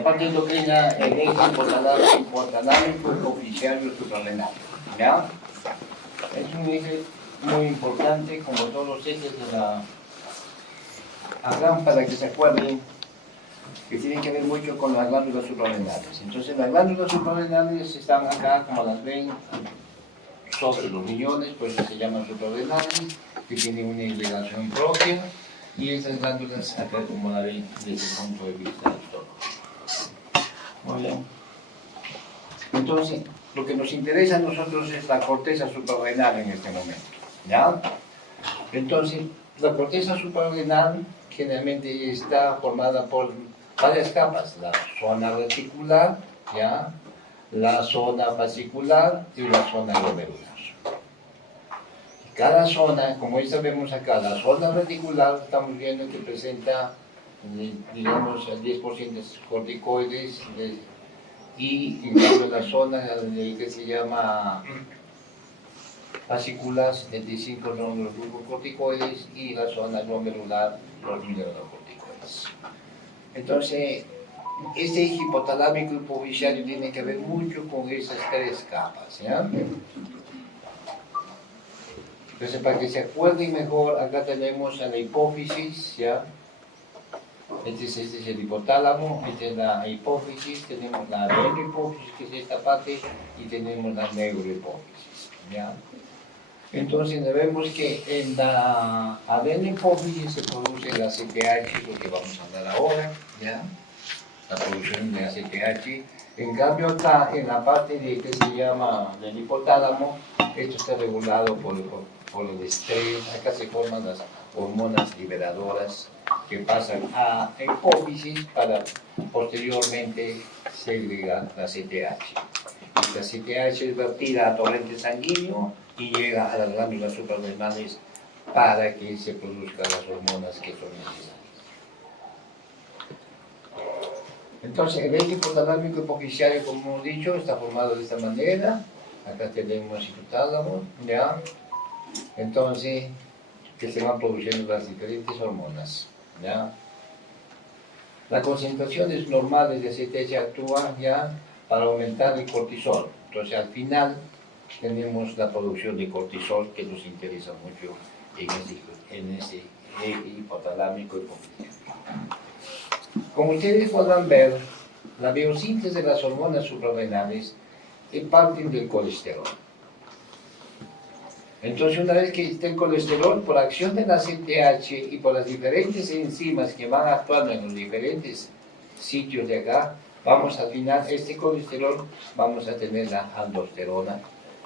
la parte endocrina, el eje hipotalámico hipoficiario suprarrenal. ¿Ya? Es un eje muy importante, como todos los ejes de la... Hagan para que se acuerden que tienen que ver mucho con las glándulas suprarrenales. Entonces, las glándulas suprarrenales están acá, como las ven, sobre los riñones, por eso se llaman suprarrenales, que tienen una irrigación propia, y esas glándulas acá, como la ven, desde el punto de vista del estómago. Muy bien. Entonces, lo que nos interesa a nosotros es la corteza suprarrenal en este momento. ¿Ya? Entonces, la corteza suprarrenal generalmente está formada por varias capas: la zona reticular, ¿ya?, la zona fascicular y la zona glomerular. Cada zona, como esta vemos acá, la zona reticular, estamos viendo que presenta, digamos, el 10% de corticoides, y en cambio la zona que se llama fascicular, 75 son los glucocorticoides, y la zona glomerular, los mineralocorticoides. Entonces, este eje hipotalámico hipoficiario tiene que ver mucho con esas tres capas, ¿ya? Entonces, para que se acuerden mejor, acá tenemos a la hipófisis, ¿ya? Este es el hipotálamo, esta es la hipófisis, tenemos la adenohipófisis, que es esta parte, y tenemos la neurohipófisis, ¿ya? Entonces vemos que en la adenohipófisis se produce la ACTH, lo que vamos a hablar ahora, ¿ya? La producción de ACTH. En cambio acá, en la parte que se llama del hipotálamo, esto está regulado por el estrés. Acá se forman las hormonas liberadoras que pasan a hipófisis para posteriormente segregar la ACTH. La ACTH es vertida a torrente sanguíneo y llega a las glándulas suprarrenales para que se produzcan las hormonas que son necesarias. Entonces, el eje hipotalámico hipoficiario, como hemos dicho, está formado de esta manera. Acá tenemos hipotálamo, ¿ya? Entonces, que se van produciendo las diferentes hormonas, ¿ya? Las concentraciones normales de ACTH actúan ya para aumentar el cortisol. Entonces, al final, tenemos la producción de cortisol, que nos interesa mucho en ese eje hipotalámico hipoficiario. Como ustedes podrán ver, la biosíntesis de las hormonas suprarrenales parten del colesterol. Entonces, una vez que está el colesterol, por acción de la ACTH y por las diferentes enzimas que van actuando en los diferentes sitios de acá, vamos a afinar este colesterol, vamos a tener la aldosterona,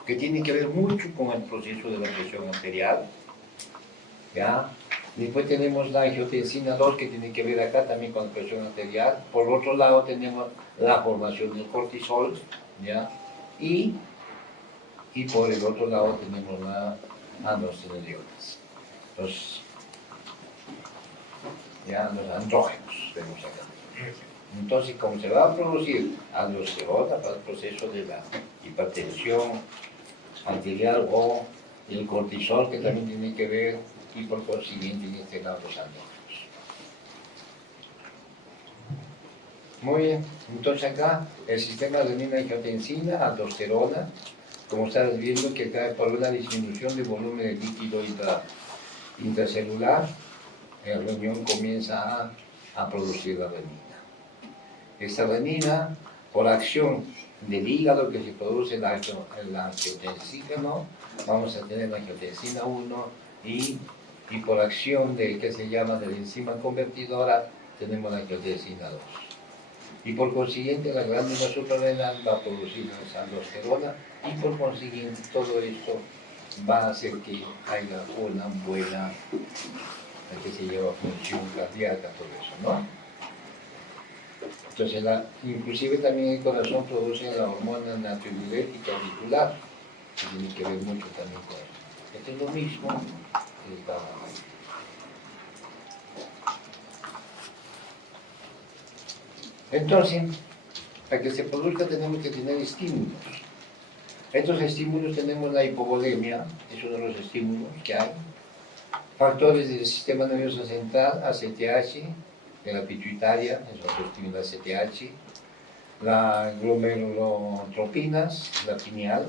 que tiene que ver mucho con el proceso de la presión arterial, ¿ya? Después tenemos la angiotensina 2, que tiene que ver acá también con la presión arterial. Por otro lado tenemos la formación del cortisol, ¿ya? Y por el otro lado tenemos la androstenediones. Ya los andrógenos vemos acá. Entonces, como se va a producir aldosterona para el proceso de la hipertensión arterial o el cortisol, que también tiene que ver, y por consiguiente en este lado los andrógenos. Muy bien, entonces acá el sistema renina-angiotensina, aldosterona, como estás viendo que acá por una disminución de volumen de líquido intracelular, el riñón comienza a producir la renina. Esta renina, por acción del hígado que se produce la angiotensina, ¿no?, vamos a tener la angiotensina 1, y por acción del que se llama de la enzima convertidora, tenemos la angiotensina 2. Y por consiguiente la glándula suprarrenal va a producir esa aldosterona, y por consiguiente todo esto va a hacer que haya una buena, que se llama función cardíaca, todo eso, ¿no? Entonces, inclusive también el corazón produce la hormona natriurética auricular, que tiene que ver mucho también con eso. Esto es lo mismo que el tabaco. Entonces, para que se produzca tenemos que tener estímulos. Estos estímulos tenemos la hipovolemia, es uno de los estímulos que hay. Factores del sistema nervioso central, ACTH, de la pituitaria, es otro estímulo ACTH. la glomerulotropinas, la pineal,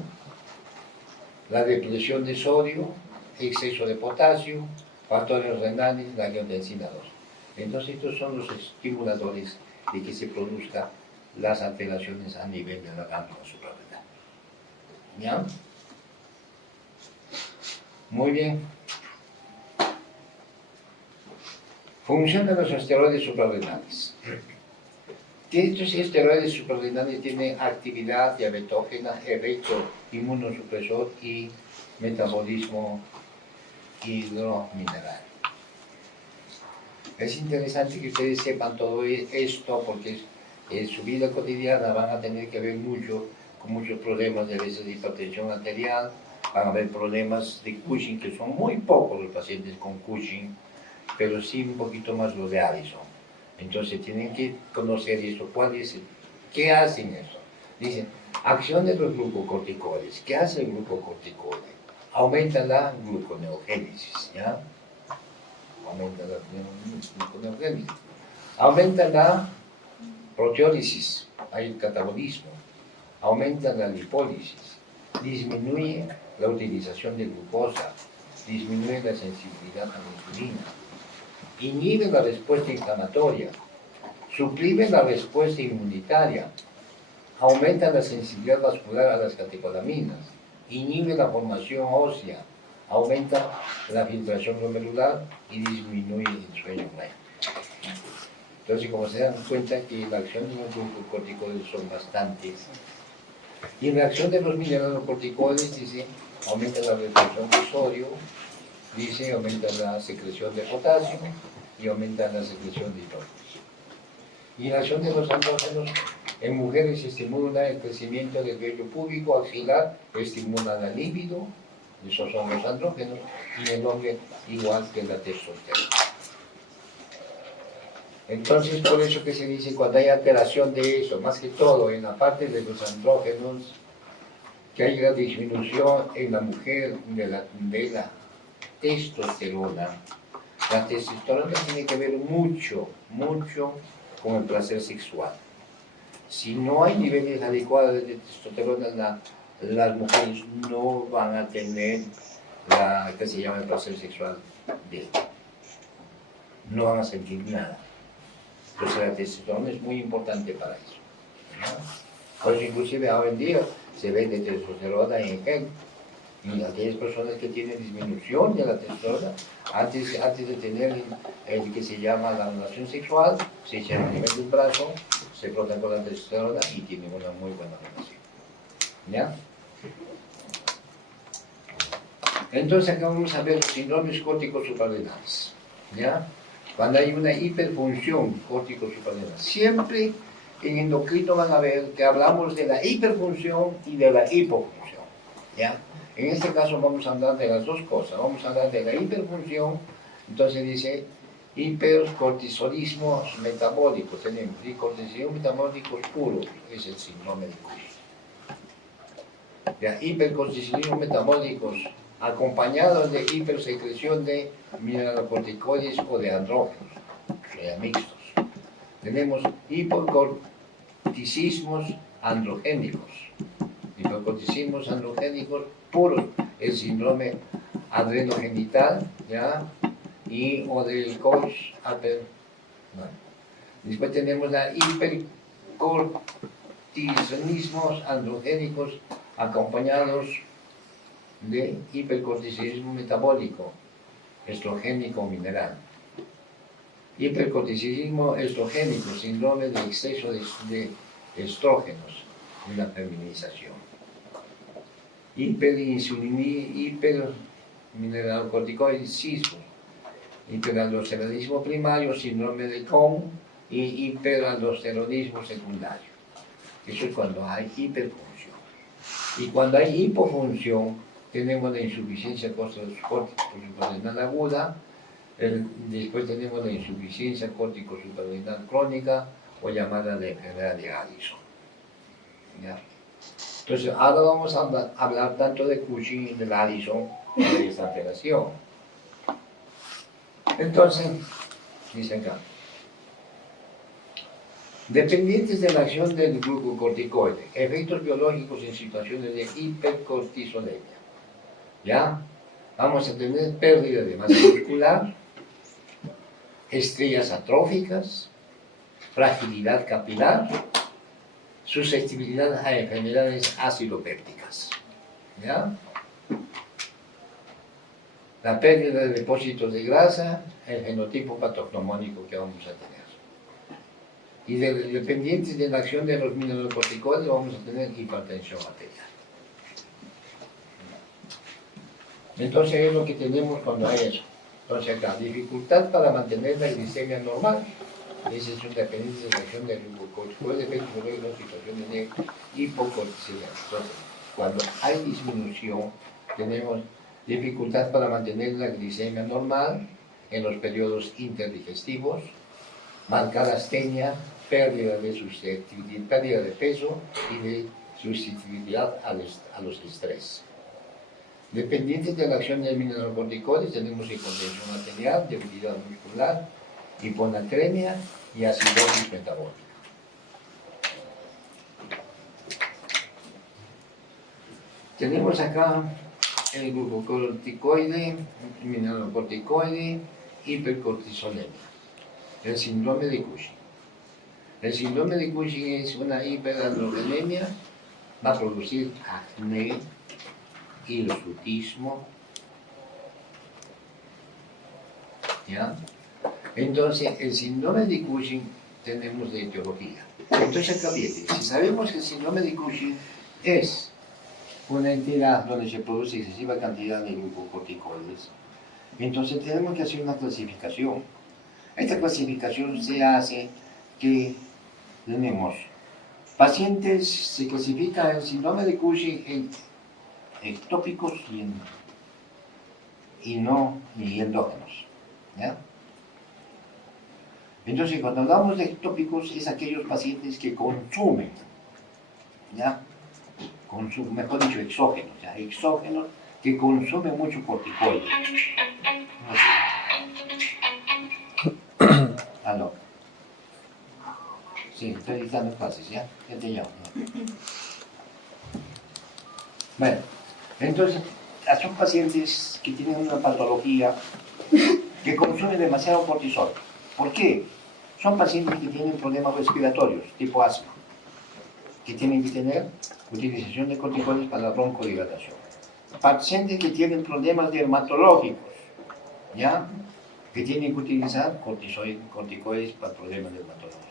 la depresión de sodio, exceso de potasio, factores renales, la angiotensina 2. Entonces estos son los estimuladores de que se produzcan las alteraciones a nivel de la glándula suprarrenal. ¿Ya? Muy bien. Función de los esteroides suprarrenales. Estos esteroides suprarrenales tienen actividad diabetógena, efecto inmunosupresor y metabolismo hidromineral. Es interesante que ustedes sepan todo esto porque en su vida cotidiana van a tener que ver mucho con muchos problemas de veces de hipertensión arterial, van a haber problemas de Cushing, que son muy pocos los pacientes con Cushing, pero sí un poquito más los de Addison. Entonces tienen que conocer esto. ¿Qué hacen eso? Dicen, acción de los glucocorticoides. ¿Qué hace el glucocorticoide? Aumenta la gluconeogénesis, ¿ya? Aumenta la gluconeogénesis. Aumenta la proteólisis, hay el catabolismo. Aumenta la lipólisis. Disminuye la utilización de glucosa. Disminuye la sensibilidad a la insulina. Inhibe la respuesta inflamatoria, suprime la respuesta inmunitaria, aumenta la sensibilidad vascular a las catecolaminas, inhibe la formación ósea, aumenta la filtración glomerular y disminuye el sueño REM. Entonces, como se dan cuenta que la acción de los glucocorticoides son bastantes. Y la acción de los mineralocorticoides, dice, aumenta la retención de sodio, dice, aumenta la secreción de potasio y aumenta la secreción de hidrógeno. Y la acción de los andrógenos en mujeres estimula el crecimiento del vello púbico axilar, estimula la libido, esos son los andrógenos, y el hombre igual que la testosterona. Entonces, por eso que se dice, cuando hay alteración de eso, más que todo en la parte de los andrógenos, que hay una disminución en la mujer de la testosterona. La testosterona tiene que ver mucho con el placer sexual. Si no hay niveles adecuados de testosterona, las mujeres no van a tener que se llama el placer sexual no van a sentir nada. Entonces la testosterona es muy importante para eso, ¿no? Por eso inclusive ahora en día se vende testosterona en gel. Y aquellas personas que tienen disminución de la testosterona, antes de tener el que se llama la relación sexual, se echan a nivel del brazo, se frotan con la testosterona y tienen una muy buena relación. ¿Ya? Entonces acá vamos a ver los síndromes córticos suprarrenales. ¿Ya? Cuando hay una hiperfunción córtico suprarrenal, siempre en endocrino van a ver que hablamos de la hiperfunción y de la hipofunción. ¿Ya? En este caso vamos a hablar de las dos cosas. Vamos a hablar de la hiperfunción. Entonces dice hipercortisolismo metabólico. Tenemos hipercortisolismo metabólico puro, es el síndrome de Cushing. Hipercortisolismo metabólicos acompañados de hipersecreción de mineralocorticoides o de andrógenos, o sea, mixtos. Tenemos hipocorticismos androgénicos. Hipocorticismos androgénicos puros, el síndrome adrenogenital, ¿ya? Y o del Coach. Bueno. Después tenemos la hipercortisonismos androgénicos acompañados de hipercorticismo metabólico, estrogénico mineral. Hipercorticismo estrogénico, síndrome de exceso de estrógenos, una feminización. Hipermineralocorticoidismo, hiperaldosteronismo primario, síndrome de Cohn y hiperaldosteronismo secundario. Eso es cuando hay hiperfunción. Y cuando hay hipofunción, tenemos la insuficiencia córtico-suprarrenal aguda, después tenemos la insuficiencia córtico-suprarrenal crónica o llamada la enfermedad de Addison. ¿Ya? Entonces, ahora vamos a hablar tanto de Cushing y de Addison, de esta alteración. Entonces, dice acá, Dependientes de la acción del glucocorticoide, efectos biológicos en situaciones de hipercortisolemia. ¿Ya? Vamos a tener pérdida de masa muscular, estrellas atróficas, fragilidad capilar, susceptibilidad a enfermedades acidopépticas. ¿Ya? La pérdida de depósitos de grasa, el fenotipo patognomónico que vamos a tener. Y dependientes de la acción de los mineralocorticoides vamos a tener hipertensión arterial. Entonces es lo que tenemos cuando hay eso. Entonces acá, dificultad para mantener la glicemia normal. Esa es una dependencia de la acción del glucocorticoide, efectos biológicos en situaciones de hipocortisolemia. Entonces, cuando hay disminución, tenemos dificultad para mantener la glicemia normal en los periodos interdigestivos, marcada astenia, pérdida de susceptibilidad, pérdida de peso y de susceptibilidad a los estrés. Dependientes de la acción de mineralocorticoides tenemos hipotensión arterial, debilidad muscular, hiponatremia y acidosis metabólica. Tenemos acá el glucocorticoide, mineralocorticoide, hipercortisolemia, el síndrome de Cushing. El síndrome de Cushing es una hiperandrogenemia, va a producir acné, hirsutismo, ¿ya? Entonces, el síndrome de Cushing tenemos de etiología. Entonces, acá viene, si sabemos que el síndrome de Cushing es una entidad donde se produce excesiva cantidad de glucocorticoides, entonces tenemos que hacer una clasificación. Esta clasificación se hace que tenemos pacientes, se clasifica el síndrome de Cushing en ectópicos y no y endógenos, ¿ya? Entonces, cuando hablamos de ectópicos, es aquellos pacientes que consumen, ¿ya? Mejor dicho, exógenos, ¿ya? Exógenos que consumen mucho corticoide. Aló. Sí, estoy dando clases, ¿ya? Ya te llamo, ¿no? Bueno, entonces, son pacientes que tienen una patología que consumen demasiado cortisol. ¿Por qué? Son pacientes que tienen problemas respiratorios, tipo asma, que tienen que tener utilización de corticoides para la broncodilatación. Pacientes que tienen problemas dermatológicos, ¿ya? Que tienen que utilizar corticoides para problemas dermatológicos.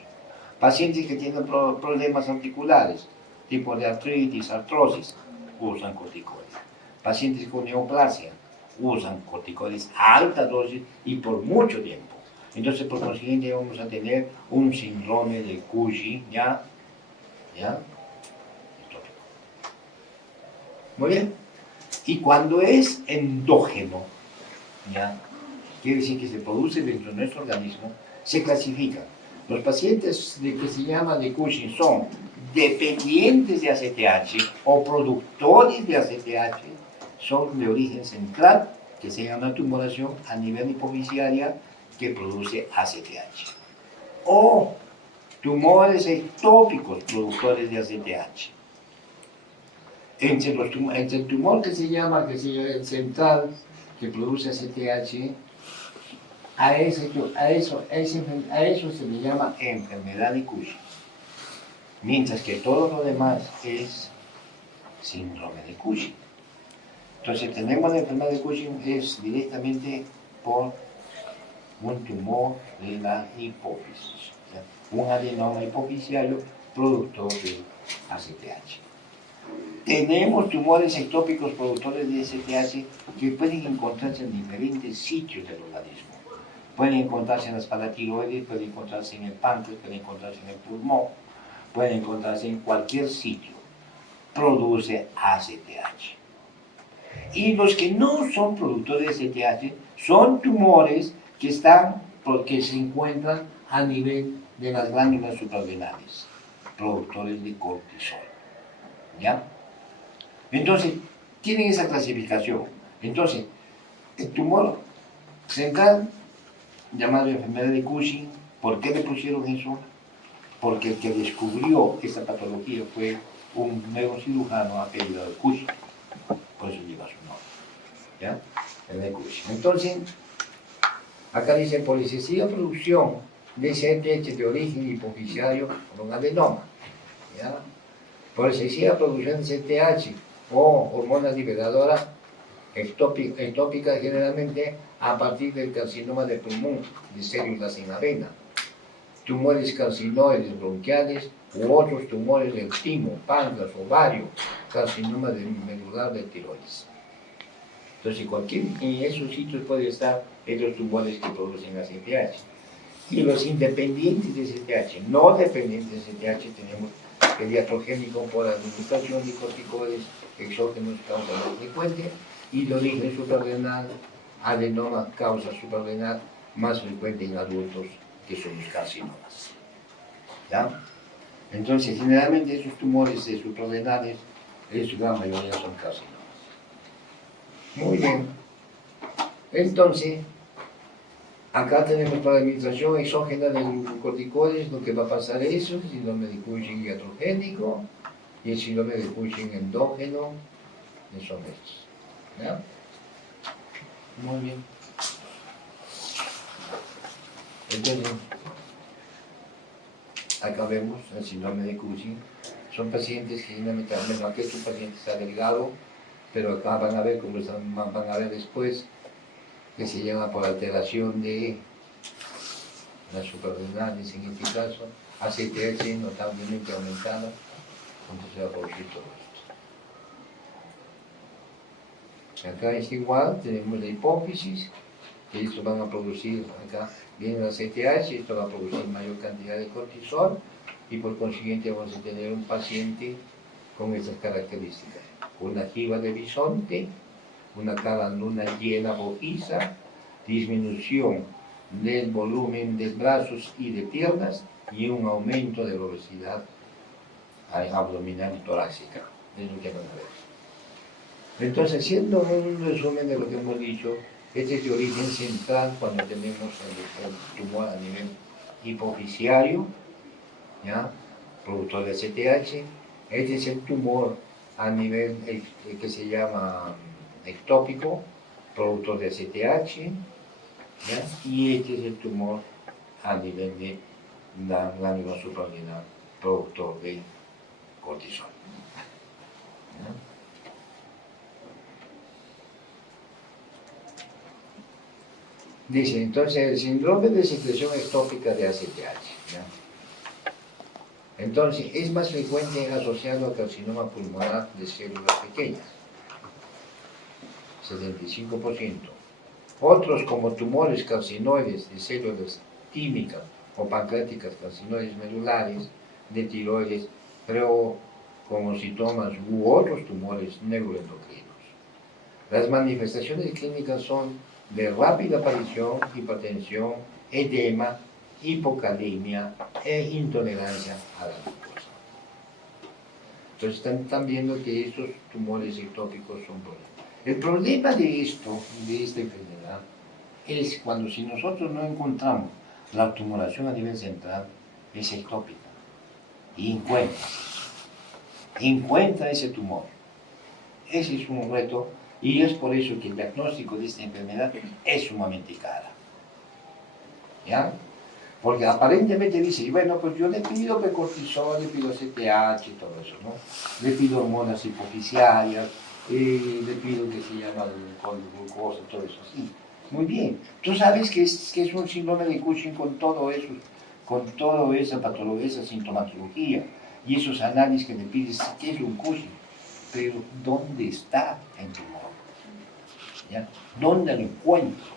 Pacientes que tienen problemas articulares, tipo de artritis, artrosis, usan corticoides. Pacientes con neoplasia usan corticoides a alta dosis y por mucho tiempo. Entonces, por consiguiente, vamos a tener un síndrome de Cushing, ¿ya? Muy bien. Y cuando es endógeno, ¿ya? Quiere decir que se produce dentro de nuestro organismo, se clasifican. Los pacientes que se llaman de Cushing son dependientes de ACTH o productores de ACTH, son de origen central, que se llama una tumoración a nivel hipofisiaria que produce ACTH. O tumores ectópicos productores de ACTH. Entre el tumor que se llama el central, que produce ACTH, a eso se le llama enfermedad de Cushing. Mientras que todo lo demás es síndrome de Cushing. Entonces tenemos la enfermedad de Cushing es directamente por un tumor de la hipófisis, ¿sí? Un adenoma hipofisiario productor de ACTH. Tenemos tumores ectópicos productores de ACTH que pueden encontrarse en diferentes sitios del organismo. Pueden encontrarse en las paratiroides, pueden encontrarse en el páncreas, pueden encontrarse en el pulmón, pueden encontrarse en cualquier sitio. Produce ACTH. Y los que no son productores de ACTH son tumores que se encuentran a nivel de las glándulas suprarrenales, productores de cortisol. ¿Ya? Entonces, tienen esa clasificación. Entonces, el tumor central, llamado enfermedad de Cushing, ¿por qué le pusieron eso? porque el que descubrió esa patología fue un neurocirujano apellidado Cushing, por eso lleva su nombre, ¿ya? El de Cushing. Entonces, acá dice, por excesiva producción de CTH de origen hipoficiario con adenoma, ¿ya? Por excesiva producción de CTH o hormonas liberadoras ectópicas generalmente a partir del carcinoma de pulmón de células en avena, tumores carcinoides bronquiales u otros tumores del timo, páncreas, ovario, carcinoma de medular de tiroides. Entonces, en esos sitios puede estar estos tumores que producen ACTH. Y los independientes de CTH, no dependientes de CTH, tenemos el iatrogénico por administración de corticoides exógenos causa más frecuente y de origen suprarrenal, adenoma causa suprarrenal más frecuente en adultos, que son los carcinomas. ¿Ya? Entonces, generalmente esos tumores suprarrenales, en su gran mayoría son carcinomas. Muy bien. Entonces, acá tenemos para administración exógena de glucocorticoides, lo que va a pasar es eso, el síndrome de Cushing iatrogénico y el síndrome de Cushing endógeno, que son estos. ¿Ya? Muy bien. Entonces, acá vemos el síndrome de Cushing. Son pacientes que generalmente, bueno, aquí es un paciente está delgado, pero acá van a ver, como van a ver después, que se llama por alteración de las suprarrenales, en este caso, ACTH notablemente aumentada, entonces va a producir todo esto. Acá es igual, tenemos la hipófisis, que esto van a producir, acá viene la ACTH, esto va a producir mayor cantidad de cortisol, y por consiguiente vamos a tener un paciente con estas características. Una jiba de bisonte, una cara luna llena rojiza, disminución del volumen de brazos y de piernas y un aumento de la obesidad abdominal y torácica. Es lo que van a ver. Entonces, haciendo un resumen de lo que hemos dicho, este es de origen central cuando tenemos el tumor a nivel hipofisiario, ¿ya? Productor de CTH. Este es el tumor a nivel que se llama ectópico, productor de CTH, ¿ya? Y este es el tumor a nivel de la glándula suprarrenal, productor de cortisol. ¿Ya? Dice, entonces, el síndrome de secreción ectópica de ACTH, ¿ya? Entonces, es más frecuente asociado a carcinoma pulmonar de células pequeñas, 75%. Otros, como tumores carcinoides de células tímicas o pancreáticas, carcinoides medulares, de tiroides, preocomocitomas u otros tumores neuroendocrinos. Las manifestaciones clínicas son de rápida aparición, hipertensión, edema, hipocalemia e intolerancia a la glucosa. Entonces están viendo que estos tumores ectópicos son problemas. El problema de esta enfermedad es cuando si nosotros no encontramos la tumoración a nivel central, es ectópica, y encuentra ese tumor. Ese es un reto, y es por eso que el diagnóstico de esta enfermedad es sumamente cara. ¿Ya? Porque aparentemente dice, bueno, pues yo le pido cortisol, le pido CTH y todo eso, ¿no? Le pido hormonas hipoficiarias, le pido que se llama glucosa, todo eso, sí. Muy bien. Tú sabes que es un síndrome de Cushing con todo eso, con toda esa patología, esa sintomatología y esos análisis que le pides, ¿qué es un Cushing? Pero ¿dónde está el tumor? ¿Ya? ¿Dónde lo encuentro?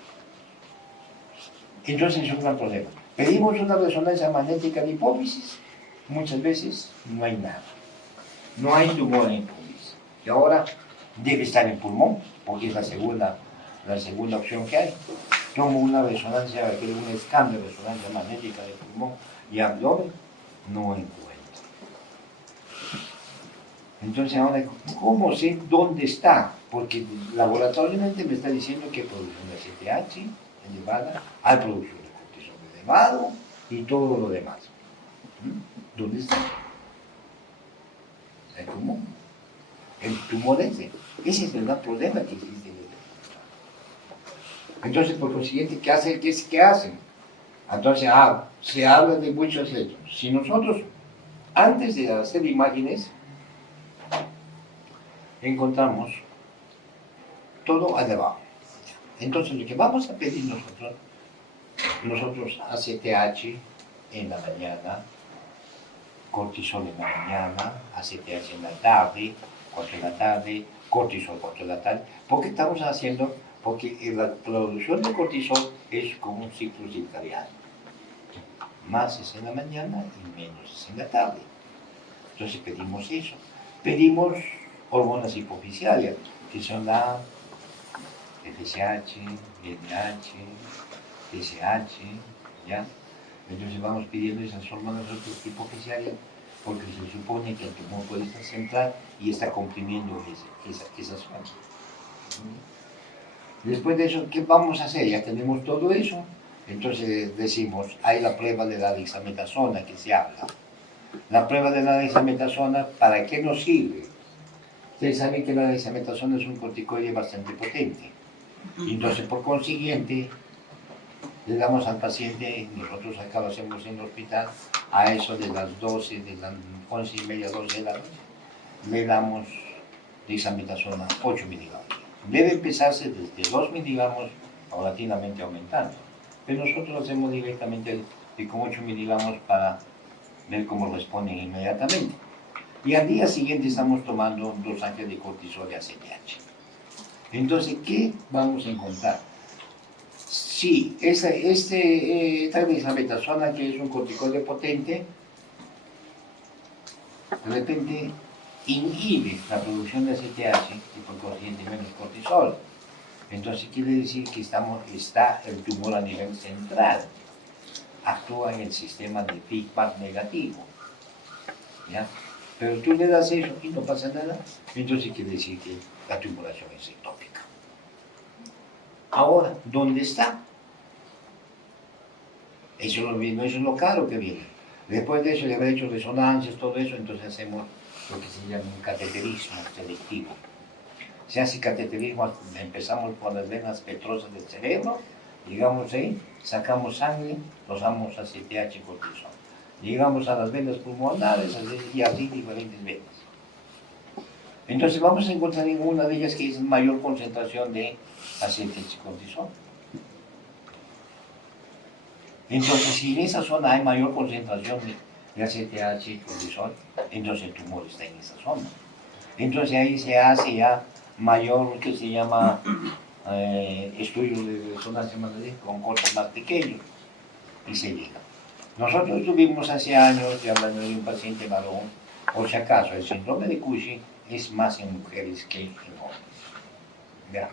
Entonces es un gran problema. Pedimos una resonancia magnética de hipófisis, muchas veces no hay nada. No hay tumor en hipófisis. Y ahora debe estar en pulmón, porque es la segunda opción que hay. Tomo una resonancia, un escáner de resonancia magnética de pulmón y abdomen, no encuentro. Entonces ahora, ¿cómo sé dónde está? Porque laboratoriamente me está diciendo que producción de CTH elevada, hay producción de cortisol elevado y todo lo demás. ¿Dónde está? El tumor. El tumor ese. Ese es el gran problema que existe. Entonces, por consiguiente, ¿qué hacen? ¿Qué hacen? Entonces, se habla de muchos hechos. Si nosotros, antes de hacer imágenes, encontramos todo abajo. Entonces, lo que vamos a pedir nosotros ACTH en la mañana, cortisol en la mañana, ACTH en la tarde, 4 de la tarde, cortisol 4 de la tarde. ¿Por qué estamos haciendo? Porque la producción de cortisol es como un ciclo circadiano. Más es en la mañana y menos es en la tarde. Entonces pedimos eso. Pedimos hormonas hipofisiales, que son la FSH, LH, TSH, ¿ya? Entonces vamos pidiendo esas hormonas hipofisiales porque se supone que el tumor puede estar central y está comprimiendo esa zona. Después de eso, ¿qué vamos a hacer? Ya tenemos todo eso. Entonces decimos, hay la prueba de la dexametasona que se habla. La prueba de la dexametasona, ¿para qué nos sirve? Ustedes saben que la dexametasona es un corticoide bastante potente. Entonces, por consiguiente, le damos al paciente, nosotros acá lo hacemos en el hospital, a eso de las 12, de las 11:30, 12 de la noche, le damos dexametasona 8 miligramos. Debe empezarse desde 2 miligramos, paulatinamente aumentando. Pero nosotros lo hacemos directamente con 8 miligramos para ver cómo responden inmediatamente. Y al día siguiente estamos tomando un dosaje de cortisol de ACTH. Entonces, ¿qué vamos a encontrar? Si esta dexametasona, que es un corticoide potente, de repente inhibe la producción de ACTH y por consiguiente menos cortisol. Entonces quiere decir que está el tumor a nivel central, actúa en el sistema de feedback negativo, ¿ya? Pero tú le das eso y no pasa nada, entonces quiere decir que la tumoración es ectópica. Ahora, ¿dónde está? Eso es lo mismo, eso es lo caro que viene. Después de eso, le haber hecho resonancias, todo eso, entonces hacemos lo que se llama un cateterismo selectivo. Se hace cateterismo, empezamos por las venas petrosas del cerebro, llegamos ahí, sacamos sangre, los damos a ACTH y cortisol. Llegamos a las venas pulmonares y así diferentes venas. Entonces vamos a encontrar en una de ellas que es mayor concentración de ACTH y cortisol. Entonces, si en esa zona hay mayor concentración de ACTH y cortisol, entonces el tumor está en esa zona. Entonces ahí se hace ya mayor, que se llama estudio de resonancia magnética con cortes más pequeños y se llega. Nosotros tuvimos hace años, hablando de un paciente varón, por si acaso, el síndrome de Cushing es más en mujeres que en hombres. ¿Ya?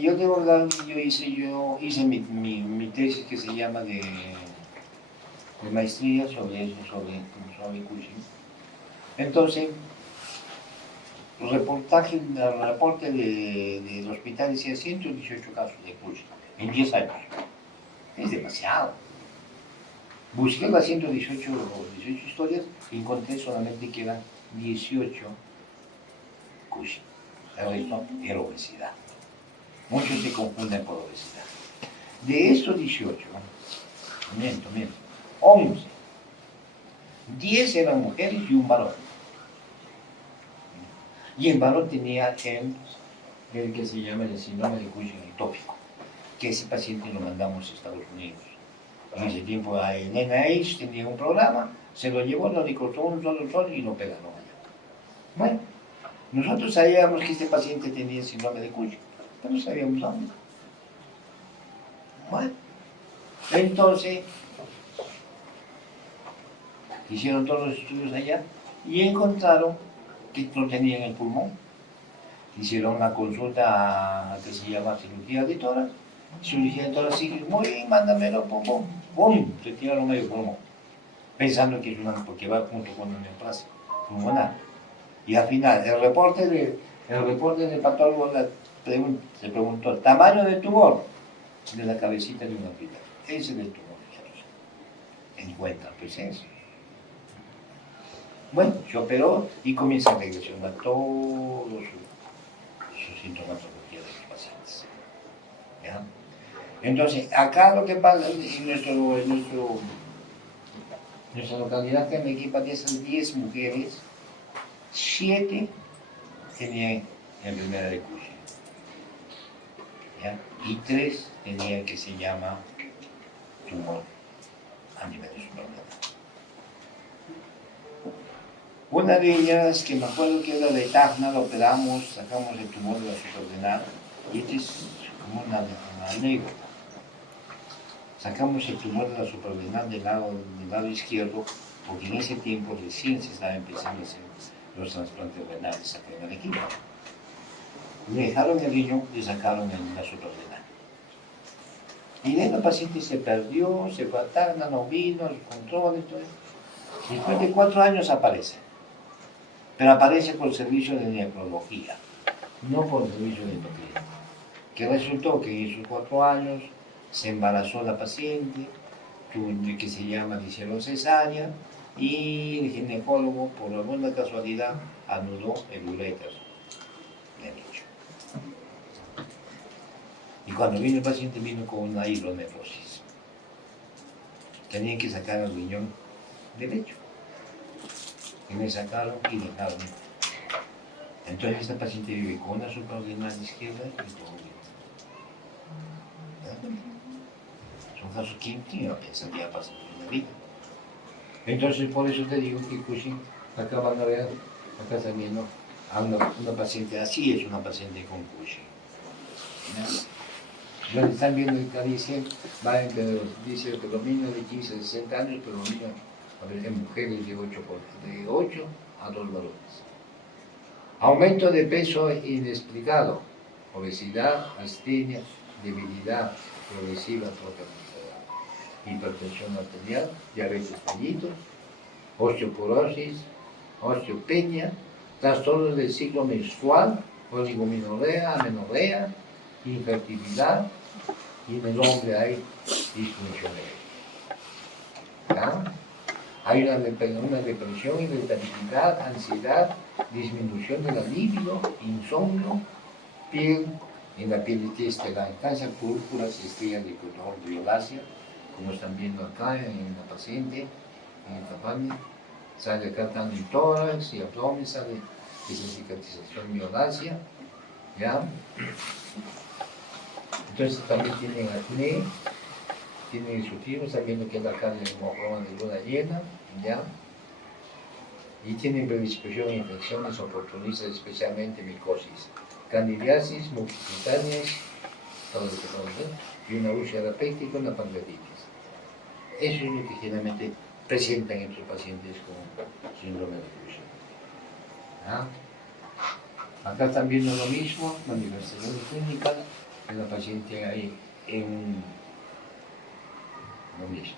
Yo hice mi tesis que se llama de maestría sobre eso, sobre Cushing. Entonces, el reporte del hospital decía 118 casos de Cushing en 10 años. Es demasiado. Busqué las 118 historias y encontré solamente que eran 18 Cushing. El resto era obesidad. Muchos se confunden por obesidad. De estos 18, miento, 11, 10 eran mujeres y un varón. Y el varón tenía el que se llama el síndrome de Cushing ectópico, que ese paciente lo mandamos a Estados Unidos. En ese tiempo el NIH tenía un programa, se lo llevó, no le costó un solo sol y lo pegaron allá. Bueno, nosotros sabíamos que este paciente tenía el síndrome de Cushing, pero no sabíamos dónde. Bueno, entonces hicieron todos los estudios allá y encontraron que lo tenía en el pulmón. Hicieron una consulta que se llama cirugía de tórax. Cirugía de tórax, sí, muy bien, mándamelo, pum, pum, se tiraron medio pulmón, pensando que es porque va junto con una neoplasia pulmonar. Y al final, el reporte del patólogo se preguntó el tamaño del tumor de la cabecita de una pila. Ese es el tumor. encuentran pues eso. Bueno, se operó y comienza a regresionar todo su sintomatología de los pacientes. ¿Ya? Entonces, acá lo que pasa en nuestra localidad que me equipa de esas 10 mujeres, 7 tenían enfermedad de Cushing, ¿ya? Y 3 tenían que se llama tumor a nivel suprarrenal. Una de ellas, que me acuerdo que era de Tacna, la operamos, sacamos el tumor de la suprarrenal, y esta es como una anécdota. Sacamos el tumor de la suprarrenal del lado izquierdo, porque en ese tiempo recién se estaba empezando a hacer los trasplantes renales acá en Arequipa. Le dejaron el riñón y sacaron la suprarrenal. Y de ahí la paciente se perdió, se fue a Tacna, no vino, el control y todo eso. Después de 4 años aparece. Pero aparece por servicio de nefrología, no por servicio de endocrinología. Que resultó que en esos 4 años se embarazó la paciente, que se llama, le hicieron cesárea, y el ginecólogo, por alguna casualidad, anuló el uréter derecho. Y cuando vino el paciente, vino con una hidronefrosis. Tenían que sacar el riñón derecho. Y me sacaron y dejaron. Entonces esta paciente vive con una suprarrenal izquierda y todo bien. Son casos que no pensaría pasar en la vida. Entonces por eso te digo que Cushing, acá van a ver, acá está viendo a una paciente así, es una paciente con Cushing. ¿No? Están viendo el carice, va entre dice que los niños de 15 a 60 años, pero los niños, a ver, en mujeres de 8 a 2 varones. Aumento de peso inexplicado, obesidad, astenia, debilidad progresiva total, hipertensión arterial, diabetes mellitus, osteoporosis, osteopenia, trastornos del ciclo menstrual, oligomenorrea, amenorrea, infertilidad, y en el hombre hay disfunción eréctil. Hay una depresión, irritabilidad, ansiedad, disminución de la libido, insomnio, piel, en la piel estelar, cáncer, púrpuras, estrellas de color violácea, como están viendo acá en la paciente, en esta parte, sale acá tanto en tórax y abdomen, sale esa cicatrización violácea, ¿ya? Entonces también tienen acné, tienen hirsutismo, están viendo que es la carne de morrón de luna llena, ¿ya? Y tienen predisposición a infecciones oportunistas, especialmente micosis, candidiasis, multicutáneas, todo lo que podemos, y una úlcera péptica, una pancreatitis. Eso es lo que generalmente presentan estos pacientes con síndrome de Cushing. ¿Ah? Acá están viendo lo mismo, manifestaciones clínicas, de la paciente ahí en lo mismo.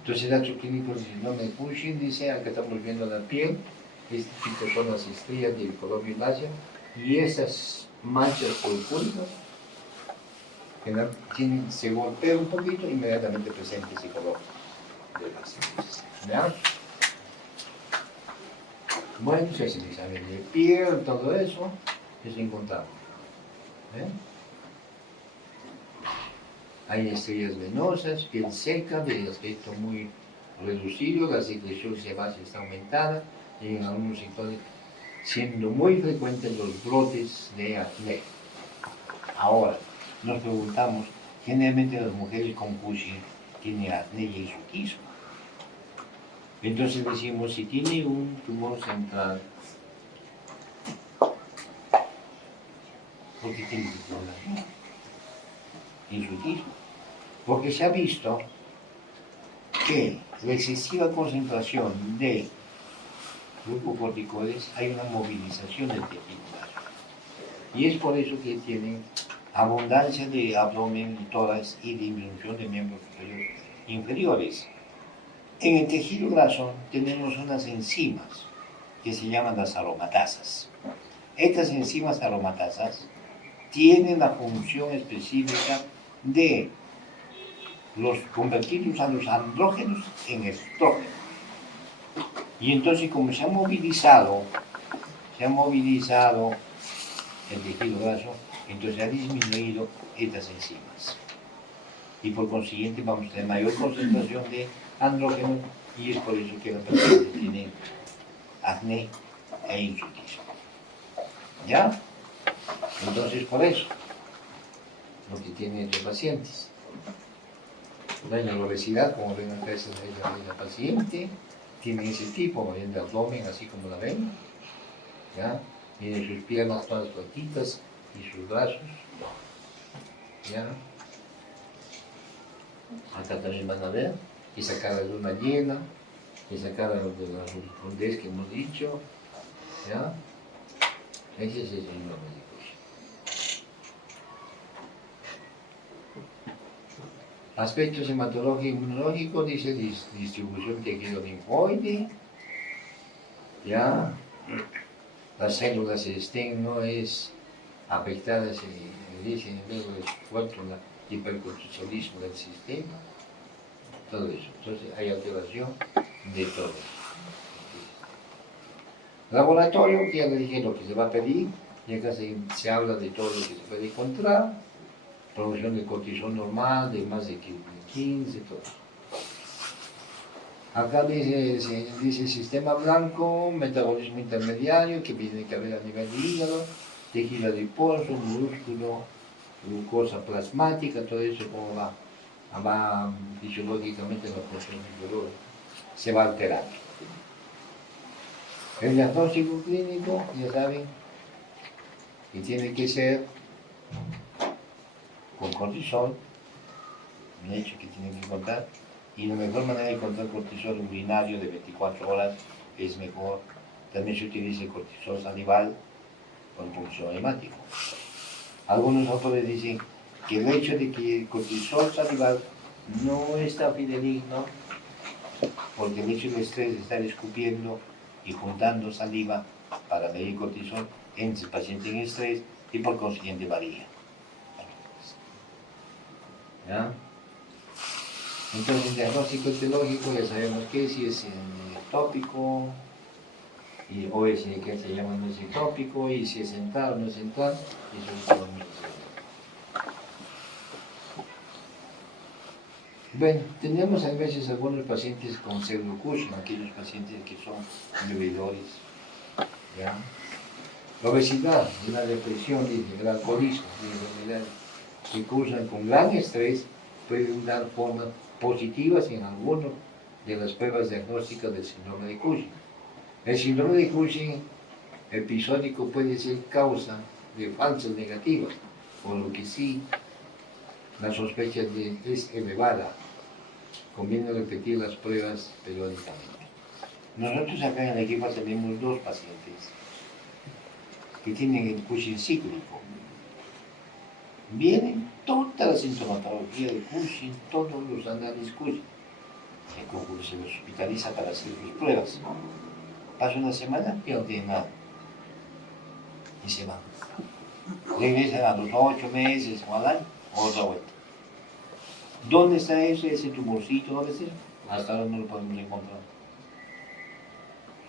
Entonces el dato clínico del síndrome de Cushing dice, acá estamos viendo la piel, este tipo son las estrellas del color violáceo, y esas manchas purpúricas que se golpea un poquito, inmediatamente presenta ese color de las estrellas. ¿Ya? Bueno, se hace el examen de piel, todo eso, es encontrado. Hay estrellas venosas, piel seca, de aspecto muy reducido, la secreción sebácea está aumentada y en algunos sectores siendo muy frecuentes los brotes de acné. Ahora, nos preguntamos, generalmente las mujeres con Cushing tienen acné y hirsutismo. Entonces decimos, si tiene un tumor central, ¿por qué tiene que tener acné? Hirsutismo. Porque se ha visto que la excesiva concentración de glucocorticoides hay una movilización del tejido blanco. Y es por eso que tienen abundancia de abdomen y tórax y disminución de miembros superiores e inferiores. En el tejido graso tenemos unas enzimas que se llaman las aromatasas. Estas enzimas aromatasas tienen la función específica de convertirlos a los andrógenos en estrógenos. Y entonces como se ha movilizado el tejido graso, entonces ha disminuido estas enzimas. Y por consiguiente vamos a tener mayor concentración de andrógenos y es por eso que las personas tienen acné e insutismo. ¿Ya? Entonces por eso, lo que tienen los pacientes. Daño la obesidad, como ven acá, esa es la paciente, tiene ese tipo, el abdomen así como la ven, ¿ya? Tiene sus piernas todas flaquitas y sus brazos, ¿ya? Acá también van a ver, esa cara de luna llena, esa cara de la rudez que hemos dicho, ¿ya? Ese es el síndrome de Cushing. Aspectos hematológico y inmunológico, dice distribución de tejido linfoide, ¿ya? Las células estén no es afectadas, dicen luego es fuerte el hipercortisolismo del sistema, todo eso. Entonces hay alteración de todo eso. Laboratorio, que ya le dije lo que se va a pedir, y acá se habla de todo lo que se puede encontrar, producción de cortisol normal, de más de 15, todo. Acá dice sistema blanco, metabolismo intermediario, que tiene que haber a nivel de hígado, tejido adiposo, músculo, glucosa plasmática, todo eso como va fisiológicamente en la función biológica, se va alterando. El diagnóstico clínico, ya saben, que tiene que ser con cortisol, un hecho que tienen que contar, y la mejor manera de contar cortisol urinario de 24 horas es mejor. También se utiliza el cortisol salival con punción hemático. Algunos autores dicen que el hecho de que el cortisol salival no está fidedigno, porque el hecho del estrés de estar escupiendo y juntando saliva para medir cortisol en el paciente en estrés y por consiguiente varía. ¿Ya? Entonces el diagnóstico etiológico ya sabemos que si es tópico, o es que se llama no es tópico, y si es central o no es central, y eso es todo. Bueno, tenemos a veces algunos pacientes con pseudo-Cushing, aquellos pacientes que son bebedores, ¿ya? La obesidad, la depresión, el alcoholismo, enfermedades que cursan con gran estrés pueden dar formas positivas en algunas de las pruebas diagnósticas del síndrome de Cushing. El síndrome de Cushing episódico puede ser causa de falsas negativas, por lo que sí, la sospecha es elevada. Conviene repetir las pruebas periódicamente. Nosotros acá en el equipo tenemos 2 pacientes que tienen el Cushing cíclico. Vienen toda la sintomatología de Cushing, todos los análisis Cushing. Se los hospitaliza para hacer sus pruebas. Pasa una semana y no tiene nada. Y se van. Regresan a los 8 meses o al año, otra vuelta. ¿Dónde está ese tumorcito? ¿Dónde está? Hasta ahora no lo podemos encontrar.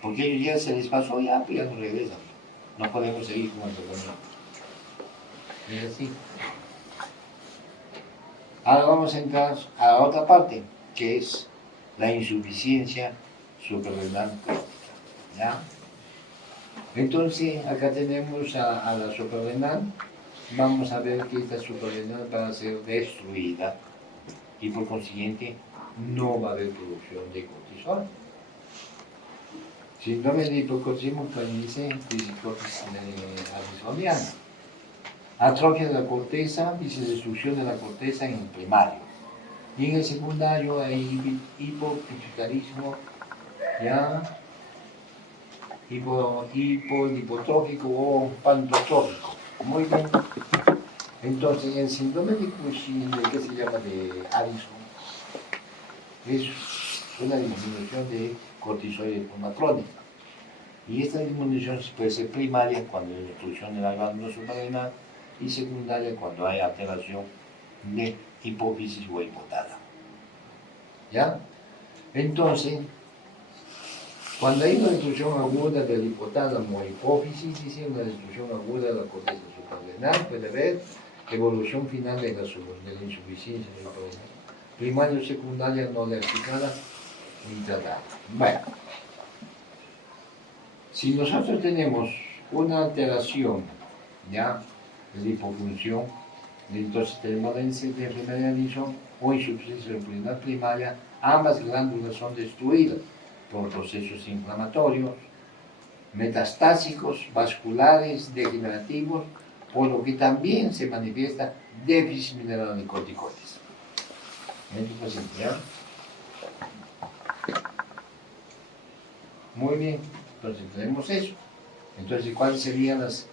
Porque ellos ya se les pasó, ya no regresan. No podemos seguir con el tratamiento. Es así. Ahora vamos a entrar a la otra parte, que es la insuficiencia suprarrenal crónica. ¿Ya? Entonces, acá tenemos a la suprarrenal. Vamos a ver que esta suprarrenal va a ser destruida y por consiguiente no va a haber producción de cortisol. Síndrome de hipocortismo dice fisicosis addisoniana. Atrofia de la corteza, dice destrucción de la corteza en el primario. Y en el secundario hay hipopituitarismo, ya, hipolipotrófico o pantotrófico. Muy bien. Entonces, el síndrome de Cushing, que se llama de Addison, es una disminución de cortisol de forma crónica. Y esta disminución puede ser primaria cuando hay obstrucción de la glándula suprarrenal y secundaria cuando hay alteración de hipófisis o hipotálamo. ¿Ya? Entonces, cuando hay una destrucción aguda del hipotálamo hipófisis, dice una destrucción aguda de la corteza suprarrenal, puede haber evolución final de la insuficiencia suprarrenal. Primaria o secundaria no diagnosticada ni tratada. Bueno, si nosotros tenemos una alteración, ¿ya?, de la hipofunción, entonces tenemos la enfermedad de Addison o insuficiencia renal primaria, ambas glándulas son destruidas por procesos inflamatorios, metastásicos, vasculares, degenerativos, por lo que también se manifiesta déficit mineral de corticoides. Entonces, ¿ya? Muy bien, entonces tenemos eso. Entonces, ¿cuáles serían las...?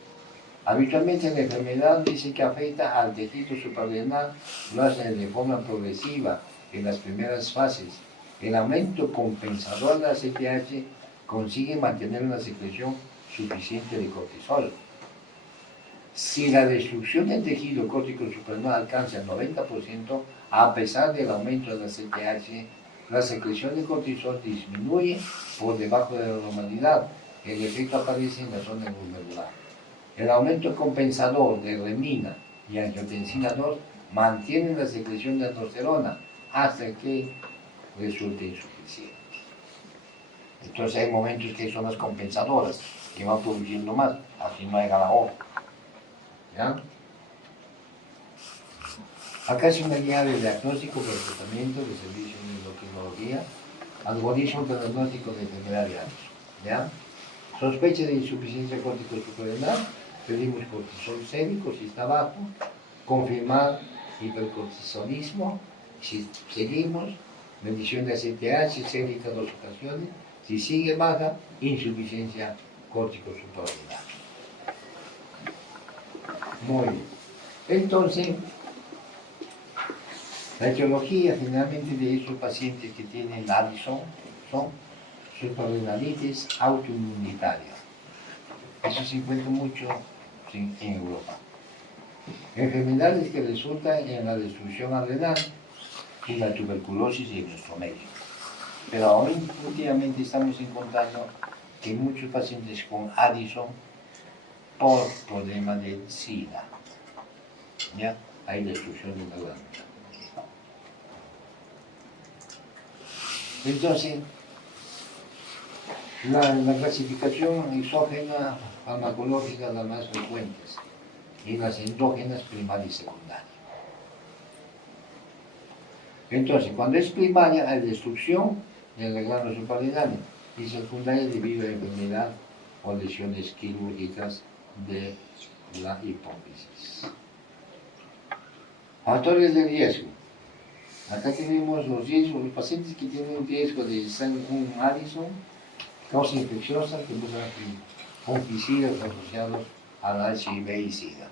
Habitualmente la enfermedad dice que afecta al tejido suprarrenal, lo hace de forma progresiva en las primeras fases. El aumento compensador de la CTH consigue mantener una secreción suficiente de cortisol. Si la destrucción del tejido cortico suprarrenal alcanza el 90%, a pesar del aumento de la CTH, la secreción de cortisol disminuye por debajo de la normalidad. El efecto aparece en la zona glomerular. El aumento compensador de renina y angiotensina 2 mantiene la secreción de aldosterona hasta que resulte insuficiente. Entonces hay momentos que son las compensadoras, que van produciendo más, así no hay ganador. ¿Ya? Acá se una guía de diagnóstico, de tratamiento, de servicio de endocrinología, algoritmo de diagnóstico de enfermedad de Addison. ¿Ya? Sospecha de insuficiencia córtico suprarrenal, pedimos cortisol sérico si está bajo, confirmar hipercortisolismo, si seguimos, medición de ACTH sérica 2 ocasiones, si sigue baja, insuficiencia córtico suprarrenal. Muy bien. Entonces, la etiología generalmente de esos pacientes que tienen Addison son suprarrenalitis autoinmunitaria. Eso se encuentra mucho en Europa. Enfermedades que resultan en la destrucción adrenal y la tuberculosis en nuestro medio. Pero aún últimamente estamos encontrando que muchos pacientes con Addison por problema de SIDA, ¿ya? Hay destrucción de la glándula. Entonces, la clasificación exógena farmacológica las más frecuentes y las endógenas primaria y secundaria. Entonces, cuando es primaria hay destrucción de la glándula suprarrenal y secundaria debido a enfermedad o lesiones quirúrgicas de la hipófisis. Factores de riesgo. Acá tenemos los riesgos, los pacientes que tienen un riesgo de estar con Addison, causa infecciosa, que usan fungicidas asociados al HIV y SIDA.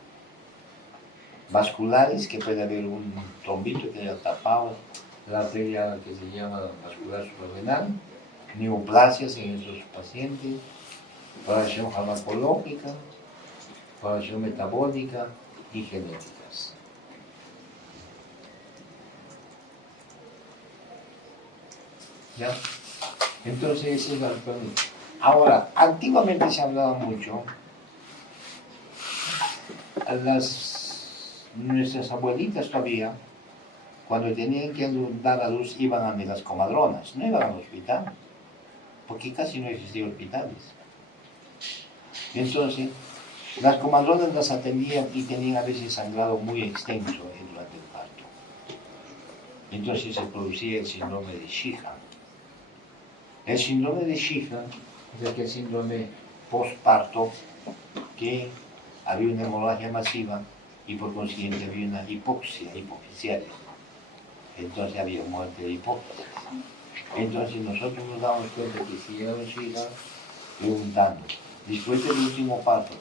Vasculares, que puede haber un trombito que haya tapado la arteria que se llama vascular suprarrenal, neoplasias en esos pacientes, variación farmacológica, variación metabólica y genéticas. ¿Ya? Entonces, esa es la pregunta. Ahora, antiguamente se hablaba mucho, nuestras abuelitas todavía, cuando tenían que dar a luz, iban a las comadronas, no iban al hospital, porque casi no existían hospitales. Entonces, las comadronas las atendían y tenían a veces sangrado muy extenso durante el parto. Entonces se producía el síndrome de Sheehan. El síndrome de Sheehan es aquel síndrome postparto que había una hemorragia masiva y por consiguiente había una hipoxia hipofisial. Entonces había muerte de hipófisis. Entonces nosotros nos damos cuenta que si era un Sheehan, preguntando, después del último parto,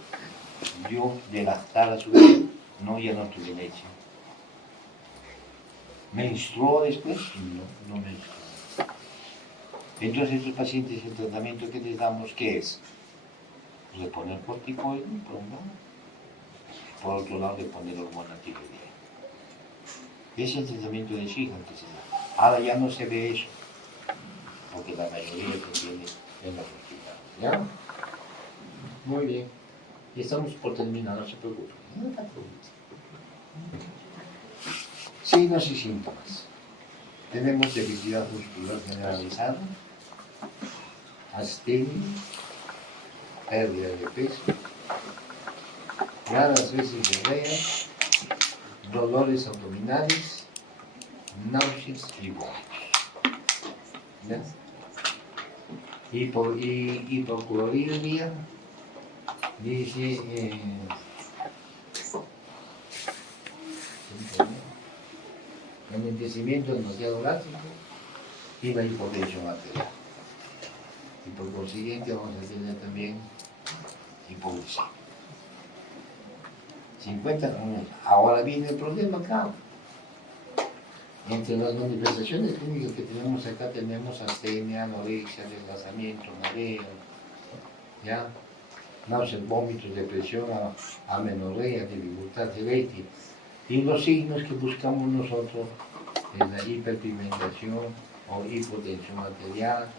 dio de lactar a su bebé, no, ya no tuve leche. ¿Menstruó después? No menstruó. Entonces, estos pacientes, el tratamiento que les damos, ¿qué es? Pues de poner corticoide, por un lado. Por otro lado, de poner hormona tiroidea. Es el tratamiento de Sheehan que se da. Ahora ya no se ve eso, porque la mayoría se tiene en los hospitales. ¿Ya? Muy bien. Y estamos por terminar, no se preocupen. No te preocupes. Signos y síntomas. Tenemos debilidad muscular generalizada, astenia, pérdida de peso, raras veces diarrea, dolores abdominales, náuseas y vómitos. ¿Ya? Hipocloridria, dice enlentecimiento demasiado drástico y la hipotensión arterial. Y por consiguiente vamos a tener también hipoglucemia. 50 con ahora viene el problema acá. Entre las manifestaciones clínicas que tenemos acá tenemos astenia, anorexia, desplazamiento, mareo, ¿ya? Náuseas, vómitos, depresión, amenorrea, dificultad eréctil. Y los signos que buscamos nosotros es la hiperpigmentación o hipotensión arterial,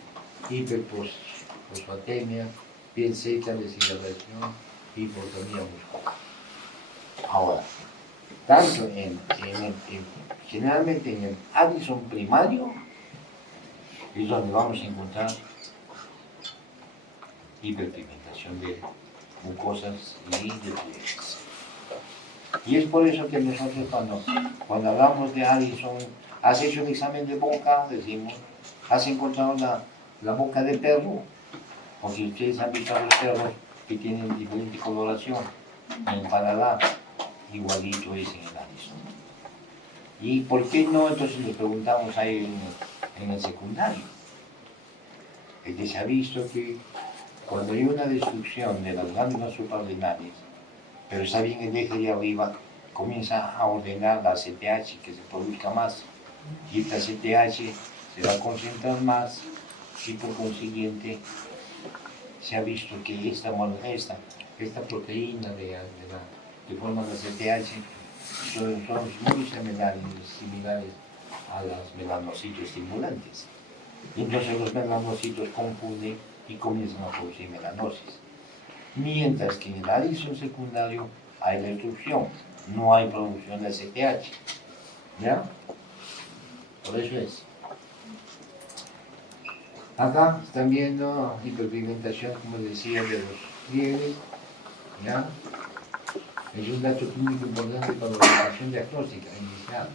hiperfosfatemia, piel seca, deshidratación, hipotonía muscular. Ahora, tanto generalmente en el Addison primario es donde vamos a encontrar hiperpigmentación de mucosas y de pieles. Y es por eso que nosotros cuando hablamos de Addison, has hecho un examen de boca, decimos, has encontrado la boca de perro, porque ustedes han visto a los perros que tienen diferente coloración en el paladar, igualito es en el Addison. ¿Y por qué no? Entonces le preguntamos ahí en el secundario. Es que se ha visto que cuando hay una destrucción de las glándulas suprarrenales, pero está bien el eje de arriba, comienza a ordenar la ACTH que se produzca más, y esta ACTH se va a concentrar más, y por consiguiente se ha visto que esta proteína que forma la ACTH son muy similares a los melanocitos estimulantes. Y entonces los melanocitos confunden y comienzan a producir melanosis. Mientras que en el Addison secundario hay destrucción, no hay producción de ACTH. ¿Ya? Por eso es. Acá están viendo hiperpigmentación, como decía, de los pliegues. ¿Ya? Es un dato clínico importante para la evaluación diagnóstica inicial.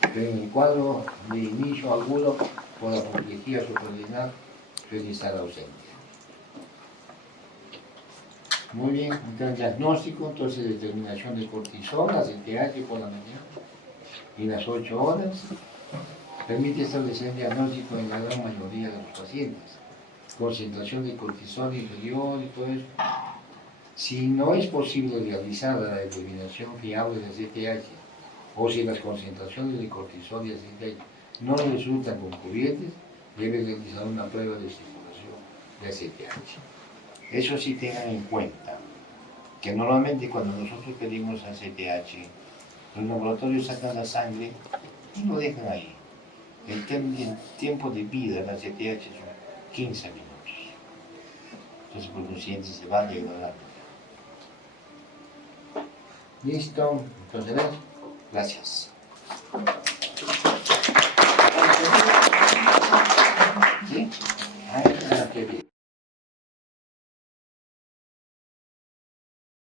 Pero en el cuadro de inicio agudo por la complejidad suprarrenal suele estar ausente. Muy bien, entonces diagnóstico, entonces determinación de cortisol, ACTH por la mañana y las 8 horas. Permite establecer diagnóstico en la gran mayoría de los pacientes. Concentración de cortisol inferior y todo eso. Si no es posible realizar la determinación fiable de ACTH, o si las concentraciones de cortisol y ACTH no resultan concluyentes, debe realizar una prueba de estimulación de ACTH. Eso sí tengan en cuenta, que normalmente cuando nosotros pedimos ACTH, los laboratorios sacan la sangre y lo dejan ahí. El tiempo de vida de la ACTH son 15 minutos. Entonces por consiguiente se va a degradar. Listo, entonces gracias. ¿Sí? Ah, qué bien.